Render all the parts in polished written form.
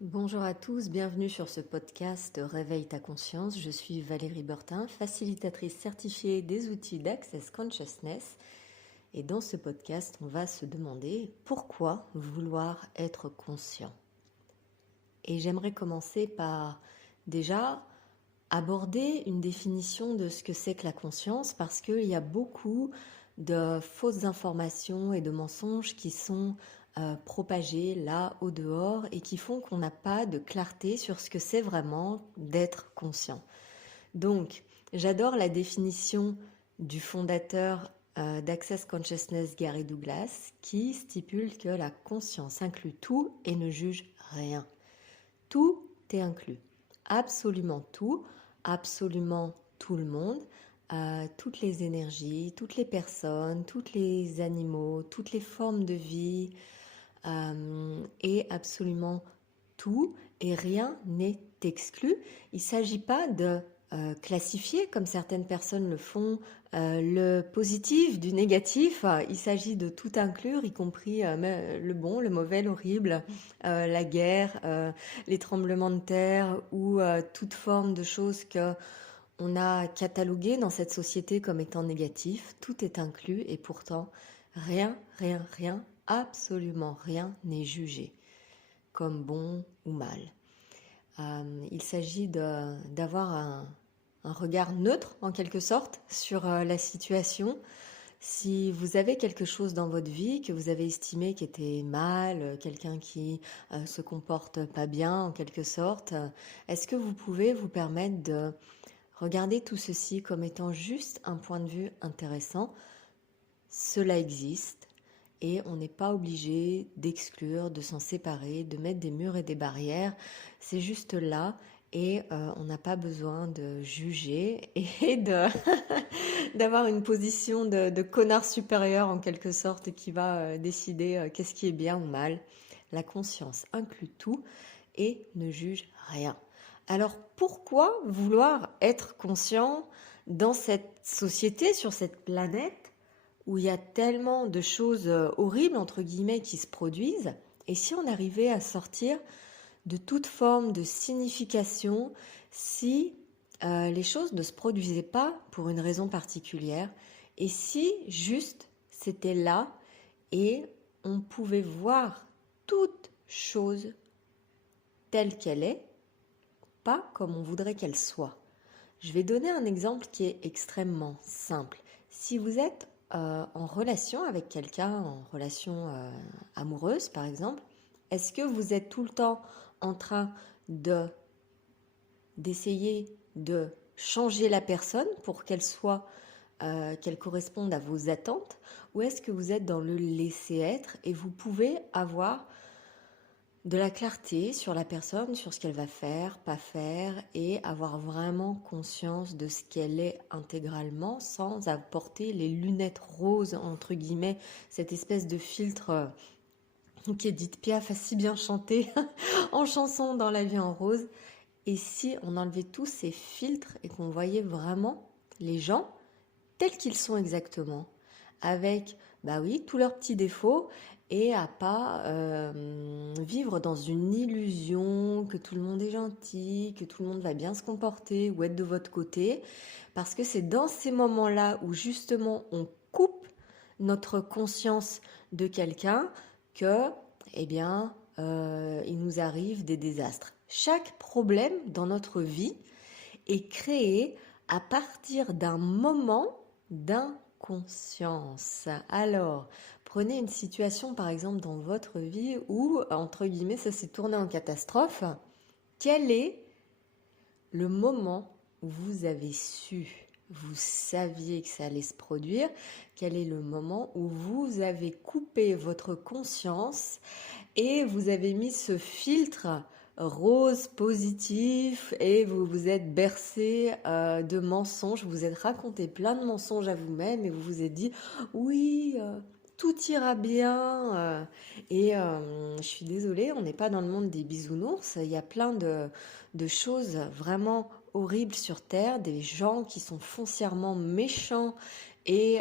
Bonjour à tous, bienvenue sur ce podcast Réveille ta conscience. Je suis Valérie Bertin, facilitatrice certifiée des outils d'Access Consciousness. Et dans ce podcast, on va se demander pourquoi vouloir être conscient. Et j'aimerais commencer par déjà aborder une définition de ce que c'est que la conscience, parce qu'il y a beaucoup de fausses informations et de mensonges qui sont propagés là au dehors et qui font qu'on n'a pas de clarté sur ce que c'est vraiment d'être conscient. Donc, j'adore la définition du fondateur d'Access Consciousness, Gary Douglas, qui stipule que la conscience inclut tout et ne juge rien. Tout est inclus, absolument tout le monde, toutes les énergies, toutes les personnes, tous les animaux, toutes les formes de vie, et absolument tout, et rien n'est exclu. Il ne s'agit pas de classifier, comme certaines personnes le font, le positif du négatif. Il s'agit de tout inclure, y compris le bon, le mauvais, l'horrible, la guerre, les tremblements de terre ou toute forme de choses que on a cataloguées dans cette société comme étant négatives. Tout est inclus et pourtant rien, absolument rien n'est jugé comme bon ou mal. Il s'agit d'avoir un regard neutre, en quelque sorte, sur la situation. Si vous avez quelque chose dans votre vie que vous avez estimé qui était mal, quelqu'un qui se comporte pas bien, en quelque sorte, est-ce que vous pouvez vous permettre de regarder tout ceci comme étant juste un point de vue intéressant? Cela existe. Et on n'est pas obligé d'exclure, de s'en séparer, de mettre des murs et des barrières. C'est juste là et on n'a pas besoin de juger et d'avoir une position de connard supérieur en quelque sorte qui va décider qu'est-ce qui est bien ou mal. La conscience inclut tout et ne juge rien. Alors pourquoi vouloir être conscient dans cette société, sur cette planète où il y a tellement de choses horribles, entre guillemets, qui se produisent, et si on arrivait à sortir de toute forme de signification, si les choses ne se produisaient pas pour une raison particulière, et si juste c'était là et on pouvait voir toute chose telle qu'elle est, pas comme on voudrait qu'elle soit. Je vais donner un exemple qui est extrêmement simple. Si vous êtes en relation avec quelqu'un, en relation amoureuse par exemple, est-ce que vous êtes tout le temps en train d'essayer de changer la personne pour qu'elle corresponde à vos attentes, ou est-ce que vous êtes dans le laisser être et vous pouvez avoir de la clarté sur la personne, sur ce qu'elle va faire, pas faire, et avoir vraiment conscience de ce qu'elle est intégralement, sans apporter les lunettes roses, entre guillemets, cette espèce de filtre qu'Edith Piaf a si bien chanté en chanson dans La vie en rose. Et si on enlevait tous ces filtres et qu'on voyait vraiment les gens tels qu'ils sont exactement, avec, bah oui, tous leurs petits défauts, et à pas vivre dans une illusion que tout le monde est gentil, que tout le monde va bien se comporter ou être de votre côté, parce que c'est dans ces moments-là où justement on coupe notre conscience de quelqu'un que, eh bien, il nous arrive des désastres. Chaque problème dans notre vie est créé à partir d'un moment d'inconscience. Alors, prenez une situation par exemple dans votre vie où, entre guillemets, ça s'est tourné en catastrophe. Quel est le moment où vous avez su, vous saviez que ça allait se produire? Quel est le moment où vous avez coupé votre conscience et vous avez mis ce filtre rose positif et vous vous êtes bercé de mensonges, vous vous êtes raconté plein de mensonges à vous-même et vous vous êtes dit oui, tout ira bien, et je suis désolée, on n'est pas dans le monde des bisounours, il y a plein de choses vraiment horribles sur Terre, des gens qui sont foncièrement méchants et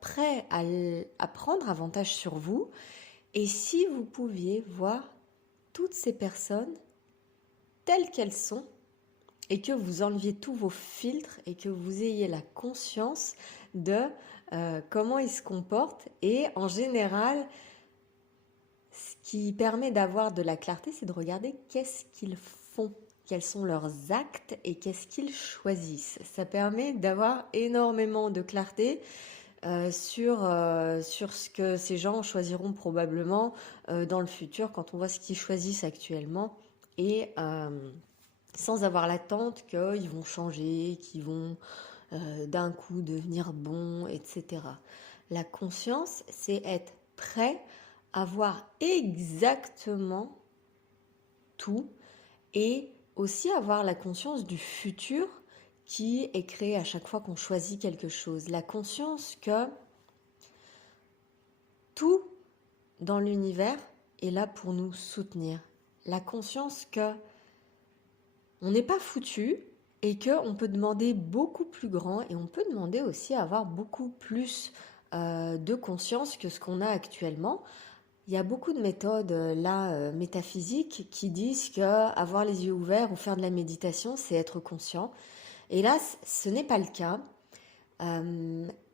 prêts à prendre avantage sur vous. Et si vous pouviez voir toutes ces personnes telles qu'elles sont et que vous enleviez tous vos filtres et que vous ayez la conscience de comment ils se comportent. Et en général, ce qui permet d'avoir de la clarté, c'est de regarder qu'est-ce qu'ils font, quels sont leurs actes et qu'est-ce qu'ils choisissent. Ça permet d'avoir énormément de clarté sur ce que ces gens choisiront probablement dans le futur quand on voit ce qu'ils choisissent actuellement et sans avoir l'attente qu'ils vont changer, qu'ils vont d'un coup devenir bons, etc. La conscience, c'est être prêt à voir exactement tout et aussi avoir la conscience du futur qui est créé à chaque fois qu'on choisit quelque chose. La conscience que tout dans l'univers est là pour nous soutenir. La conscience que on n'est pas foutu et qu'on peut demander beaucoup plus grand et on peut demander aussi à avoir beaucoup plus de conscience que ce qu'on a actuellement. Il y a beaucoup de méthodes métaphysiques qui disent que avoir les yeux ouverts ou faire de la méditation, c'est être conscient. Hélas, ce n'est pas le cas.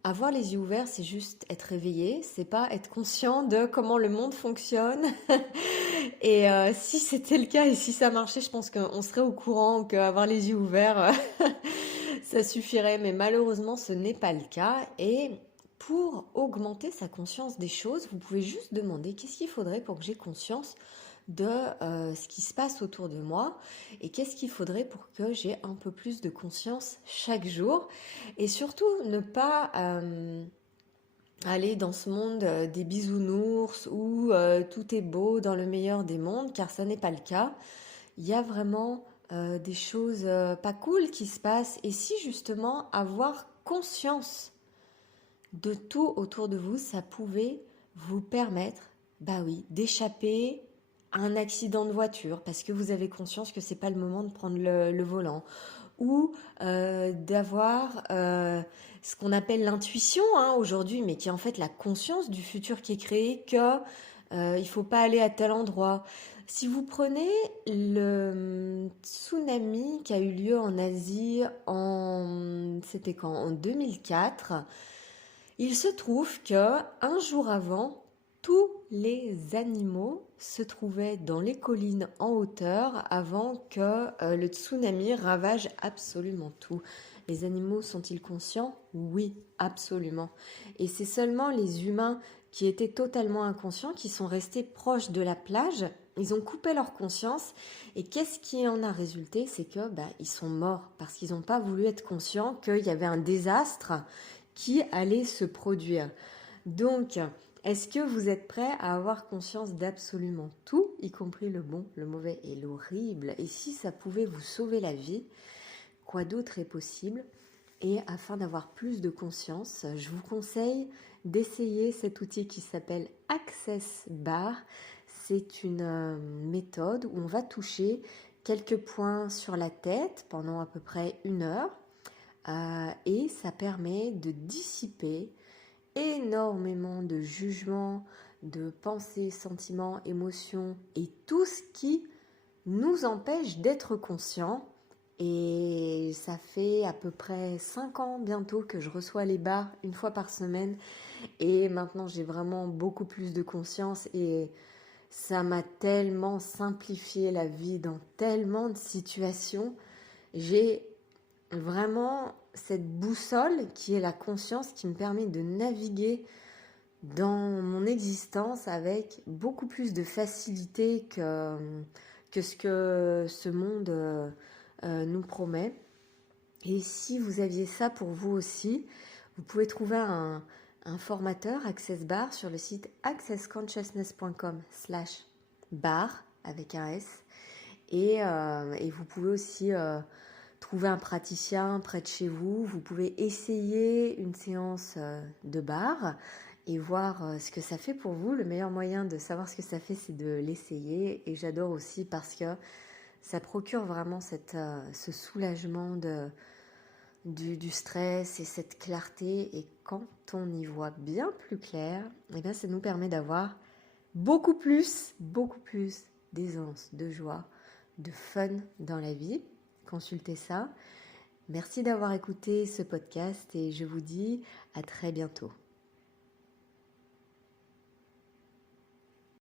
Avoir les yeux ouverts, c'est juste être réveillé, c'est pas être conscient de comment le monde fonctionne. Et si c'était le cas et si ça marchait, je pense qu'on serait au courant qu'avoir les yeux ouverts, ça suffirait. Mais malheureusement, ce n'est pas le cas. Et pour augmenter sa conscience des choses, vous pouvez juste demander qu'est-ce qu'il faudrait pour que j'ai conscience de ce qui se passe autour de moi et qu'est-ce qu'il faudrait pour que j'ai un peu plus de conscience chaque jour et surtout ne pas aller dans ce monde des bisounours où tout est beau dans le meilleur des mondes, car ça n'est pas le cas. Il y a vraiment des choses pas cool qui se passent et si justement avoir conscience de tout autour de vous, ça pouvait vous permettre, d'échapper un accident de voiture parce que vous avez conscience que c'est pas le moment de prendre le volant ou d'avoir ce qu'on appelle l'intuition aujourd'hui, mais qui est en fait la conscience du futur qui est créé que il faut pas aller à tel endroit. Si vous prenez le tsunami qui a eu lieu en Asie c'était quand? En 2004, il se trouve que un jour avant, tous les animaux se trouvaient dans les collines en hauteur avant que le tsunami ravage absolument tout. Les animaux sont-ils conscients? Oui, absolument. Et c'est seulement les humains qui étaient totalement inconscients qui sont restés proches de la plage. Ils ont coupé leur conscience et qu'est-ce qui en a résulté? C'est que ils sont morts parce qu'ils n'ont pas voulu être conscients qu'il y avait un désastre qui allait se produire. Donc, est-ce que vous êtes prêts à avoir conscience d'absolument tout, y compris le bon, le mauvais et l'horrible? Et si ça pouvait vous sauver la vie, quoi d'autre est possible? Et afin d'avoir plus de conscience, je vous conseille d'essayer cet outil qui s'appelle Access Bar. C'est une méthode où on va toucher quelques points sur la tête pendant à peu près 1 heure. Et ça permet de dissiper énormément de jugements, de pensées, sentiments, émotions et tout ce qui nous empêche d'être conscients. Et ça fait à peu près 5 ans bientôt que je reçois les bars 1 fois par semaine et maintenant j'ai vraiment beaucoup plus de conscience et ça m'a tellement simplifié la vie dans tellement de situations. J'ai vraiment cette boussole qui est la conscience qui me permet de naviguer dans mon existence avec beaucoup plus de facilité que ce que ce monde nous promet. Et si vous aviez ça pour vous aussi, vous pouvez trouver un formateur Access Bar sur le site accessconsciousness.com/bar avec un S et vous pouvez aussi trouver un praticien près de chez vous. Vous pouvez essayer une séance de bar et voir ce que ça fait pour vous. Le meilleur moyen de savoir ce que ça fait, c'est de l'essayer. Et j'adore aussi parce que ça procure vraiment ce soulagement du stress et cette clarté. Et quand on y voit bien plus clair, ça nous permet d'avoir beaucoup plus d'aisance, de joie, de fun dans la vie. Consultez ça. Merci d'avoir écouté ce podcast et je vous dis à très bientôt.